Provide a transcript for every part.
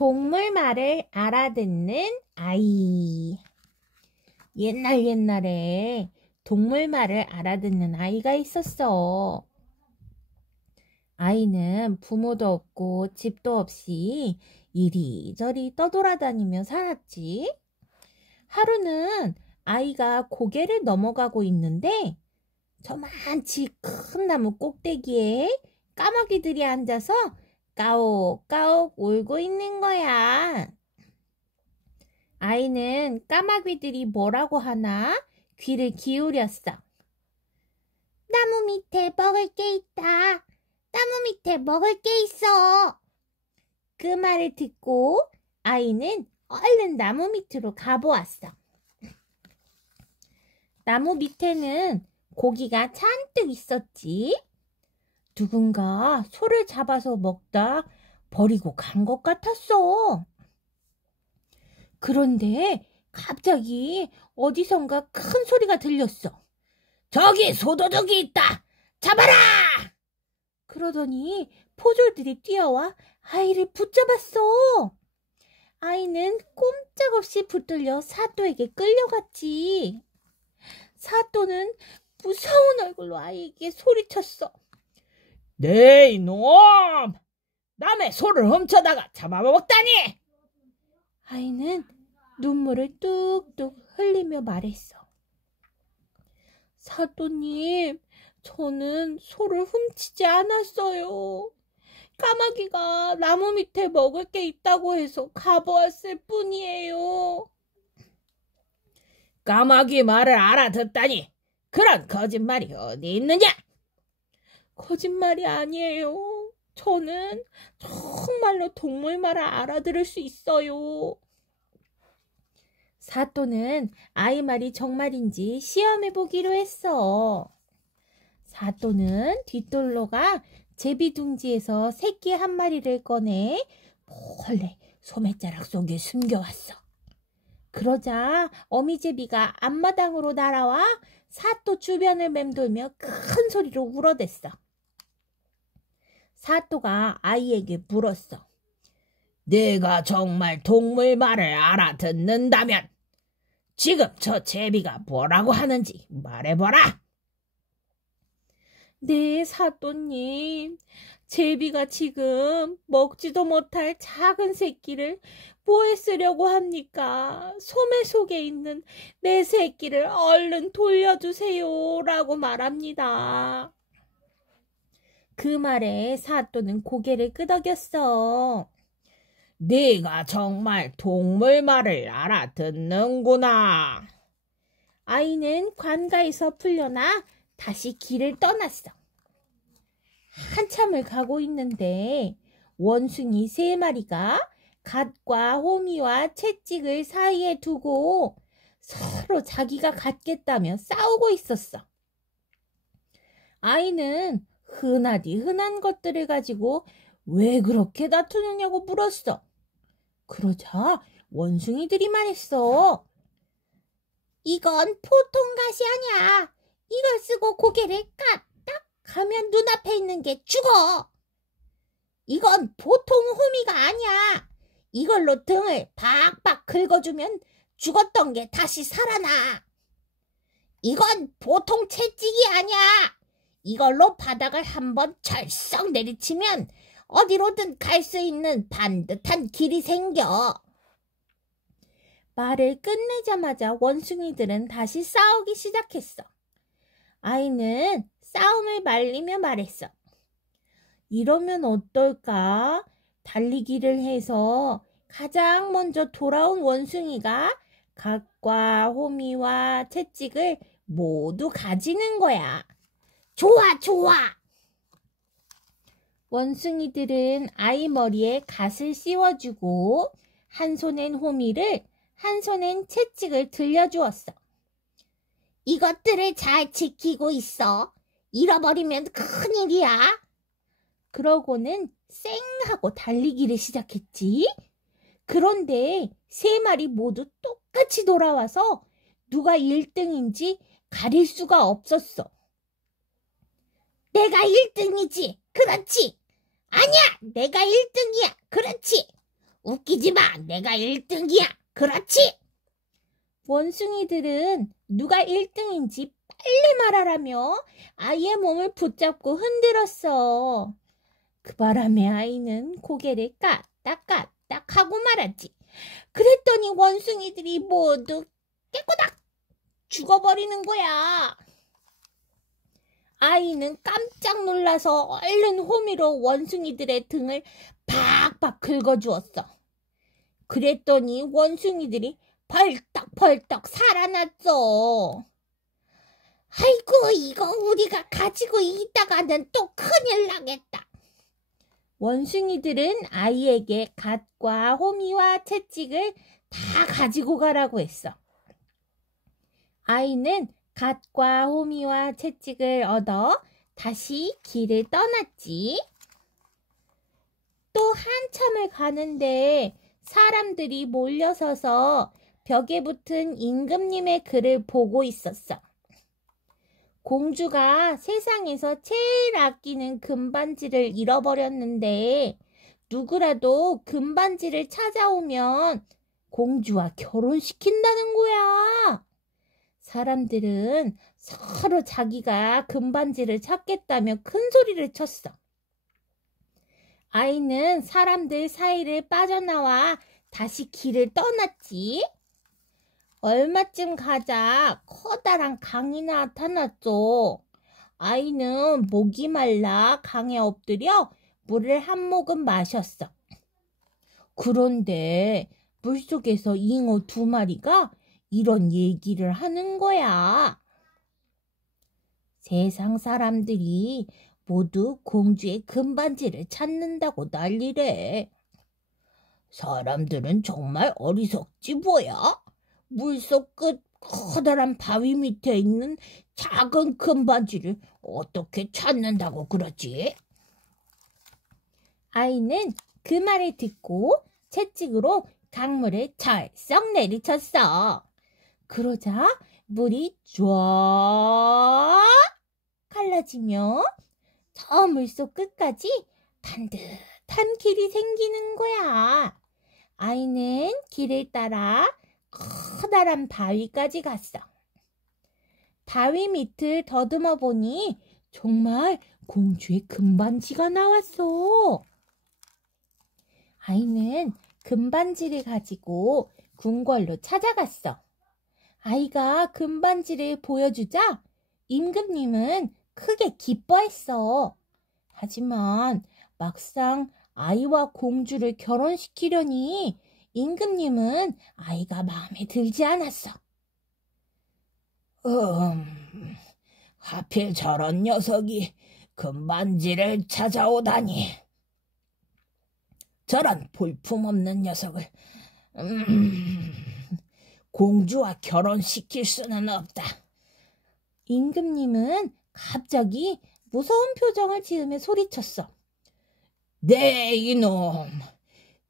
동물 말을 알아듣는 아이. 옛날에 동물 말을 알아듣는 아이가 있었어. 아이는 부모도 없고 집도 없이 이리저리 떠돌아다니며 살았지. 하루는 아이가 고개를 넘어가고 있는데 저만치 큰 나무 꼭대기에 까마귀들이 앉아서 까옥까옥 울고 있는 거야. 아이는 까마귀들이 뭐라고 하나 귀를 기울였어. 나무 밑에 먹을 게 있다. 나무 밑에 먹을 게 있어. 그 말을 듣고 아이는 얼른 나무 밑으로 가보았어. 나무 밑에는 고기가 잔뜩 있었지. 누군가 소를 잡아서 먹다 버리고 간 것 같았어. 그런데 갑자기 어디선가 큰 소리가 들렸어. 저기 소도둑이 있다! 잡아라! 그러더니 포졸들이 뛰어와 아이를 붙잡았어. 아이는 꼼짝없이 붙들려 사또에게 끌려갔지. 사또는 무서운 얼굴로 아이에게 소리쳤어. 네 이놈! 남의 소를 훔쳐다가 잡아먹다니! 아이는 눈물을 뚝뚝 흘리며 말했어. 사또님, 저는 소를 훔치지 않았어요. 까마귀가 나무 밑에 먹을 게 있다고 해서 가보았을 뿐이에요. 까마귀 말을 알아듣다니 그런 거짓말이 어디 있느냐? 거짓말이 아니에요. 저는 정말로 동물 말을 알아들을 수 있어요. 사또는 아이 말이 정말인지 시험해보기로 했어. 사또는 뒷돌로가 제비둥지에서 새끼 한 마리를 꺼내 몰래 소매자락 속에 숨겨왔어. 그러자 어미제비가 앞마당으로 날아와 사또 주변을 맴돌며 큰 소리로 울어댔어. 사또가 아이에게 물었어. 네가 정말 동물 말을 알아듣는다면 지금 저 제비가 뭐라고 하는지 말해보라. 네, 사또님. 제비가 지금 먹지도 못할 작은 새끼를 뭐에 쓰려고 합니까? 소매 속에 있는 내 새끼를 얼른 돌려주세요 라고 말합니다. 그 말에 사또는 고개를 끄덕였어. 네가 정말 동물 말을 알아듣는구나. 아이는 관가에서 풀려나 다시 길을 떠났어. 한참을 가고 있는데 원숭이 3마리가 갓과 호미와 채찍을 사이에 두고 서로 자기가 갖겠다며 싸우고 있었어. 아이는 흔하디 흔한 것들을 가지고 왜 그렇게 다투느냐고 물었어. 그러자 원숭이들이 말했어. 이건 보통 갓이 아니야. 이걸 쓰고 고개를 까딱 하면 눈앞에 있는 게 죽어. 이건 보통 호미가 아니야. 이걸로 등을 박박 긁어주면 죽었던 게 다시 살아나. 이건 보통 채찍이 아니야. 이걸로 바닥을 한번 철썩 내리치면 어디로든 갈 수 있는 반듯한 길이 생겨. 말을 끝내자마자 원숭이들은 다시 싸우기 시작했어. 아이는 싸움을 말리며 말했어. 이러면 어떨까? 달리기를 해서 가장 먼저 돌아온 원숭이가 갓과 호미와 채찍을 모두 가지는 거야. 좋아, 좋아! 원숭이들은 아이 머리에 갓을 씌워주고 한 손엔 호미를 한 손엔 채찍을 들려주었어. 이것들을 잘 지키고 있어. 잃어버리면 큰일이야. 그러고는 쌩 하고 달리기를 시작했지. 그런데 3마리 모두 똑같이 돌아와서 누가 1등인지 가릴 수가 없었어. 내가 1등이지. 그렇지. 아니야. 내가 1등이야. 그렇지. 웃기지 마. 내가 1등이야. 그렇지? 원숭이들은 누가 1등인지 빨리 말하라며 아이의 몸을 붙잡고 흔들었어. 그 바람에 아이는 고개를 까딱까딱 하고 말았지. 그랬더니 원숭이들이 모두 깨꼬닥 죽어버리는 거야. 아이는 깜짝 놀라서 얼른 호미로 원숭이들의 등을 팍팍 긁어주었어. 그랬더니 원숭이들이 벌떡벌떡 살아났어. 아이고, 이거 우리가 가지고 있다가는 또 큰일 나겠다. 원숭이들은 아이에게 갓과 호미와 채찍을 다 가지고 가라고 했어. 아이는 갓과 호미와 채찍을 얻어 다시 길을 떠났지. 또 한참을 가는데 사람들이 몰려서서 벽에 붙은 임금님의 글을 보고 있었어. 공주가 세상에서 제일 아끼는 금반지를 잃어버렸는데 누구라도 금반지를 찾아오면 공주와 결혼시킨다는 거야. 사람들은 서로 자기가 금반지를 찾겠다며 큰 소리를 쳤어. 아이는 사람들 사이를 빠져나와 다시 길을 떠났지. 얼마쯤 가자 커다란 강이 나타났어. 아이는 목이 말라 강에 엎드려 물을 한 모금 마셨어. 그런데 물속에서 잉어 2마리가 이런 얘기를 하는 거야. 세상 사람들이 모두 공주의 금반지를 찾는다고 난리래. 사람들은 정말 어리석지 뭐야? 물속 끝 커다란 바위 밑에 있는 작은 금반지를 어떻게 찾는다고 그러지? 아이는 그 말을 듣고 채찍으로 강물을 철썩 내리쳤어. 그러자 물이 쫙 갈라지며 저 물속 끝까지 반듯한 길이 생기는 거야. 아이는 길을 따라 커다란 바위까지 갔어. 바위 밑을 더듬어 보니 정말 공주의 금반지가 나왔어. 아이는 금반지를 가지고 궁궐로 찾아갔어. 아이가 금반지를 보여주자 임금님은 크게 기뻐했어. 하지만 막상 아이와 공주를 결혼시키려니 임금님은 아이가 마음에 들지 않았어. 하필 저런 녀석이 금반지를 찾아오다니. 저런 볼품없는 녀석을 공주와 결혼시킬 수는 없다. 임금님은 갑자기 무서운 표정을 지으며 소리쳤어. 네 이놈,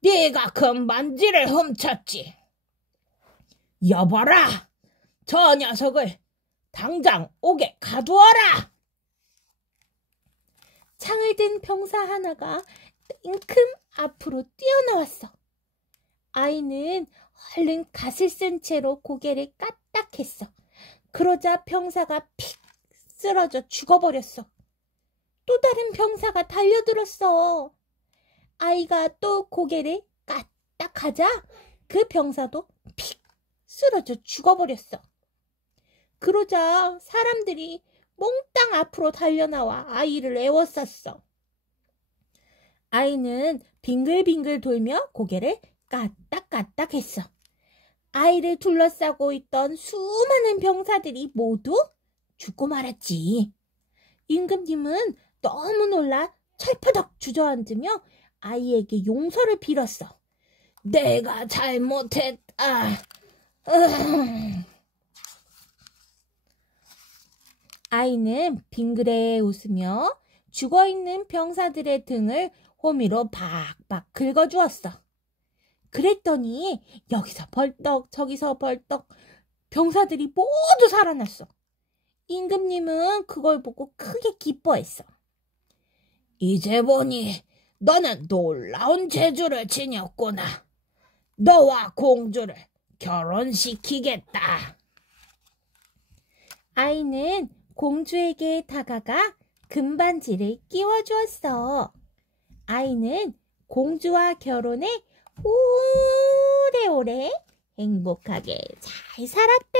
네가 금반지를 훔쳤지. 여봐라, 저 녀석을 당장 옥에 가두어라. 창을 든 병사 하나가 땡큼 앞으로 뛰어나왔어. 아이는 얼른 갓을 쓴 채로 고개를 까딱했어. 그러자 병사가 픽 쓰러져 죽어버렸어. 또 다른 병사가 달려들었어. 아이가 또 고개를 까딱하자 그 병사도 픽 쓰러져 죽어버렸어. 그러자 사람들이 몽땅 앞으로 달려나와 아이를 애워쌌어. 아이는 빙글빙글 돌며 고개를 까딱까딱했어. 아이를 둘러싸고 있던 수많은 병사들이 모두 죽고 말았지. 임금님은 너무 놀라 철퍼덕 주저앉으며 아이에게 용서를 빌었어. 내가 잘못했다. 아이는 빙그레 웃으며 죽어있는 병사들의 등을 호미로 박박 긁어주었어. 그랬더니 여기서 벌떡 저기서 벌떡 병사들이 모두 살아났어. 임금님은 그걸 보고 크게 기뻐했어. 이제 보니 너는 놀라운 재주를 지녔구나. 너와 공주를 결혼시키겠다. 아이는 공주에게 다가가 금반지를 끼워주었어. 아이는 공주와 결혼해 오래오래 행복하게 잘 살았대.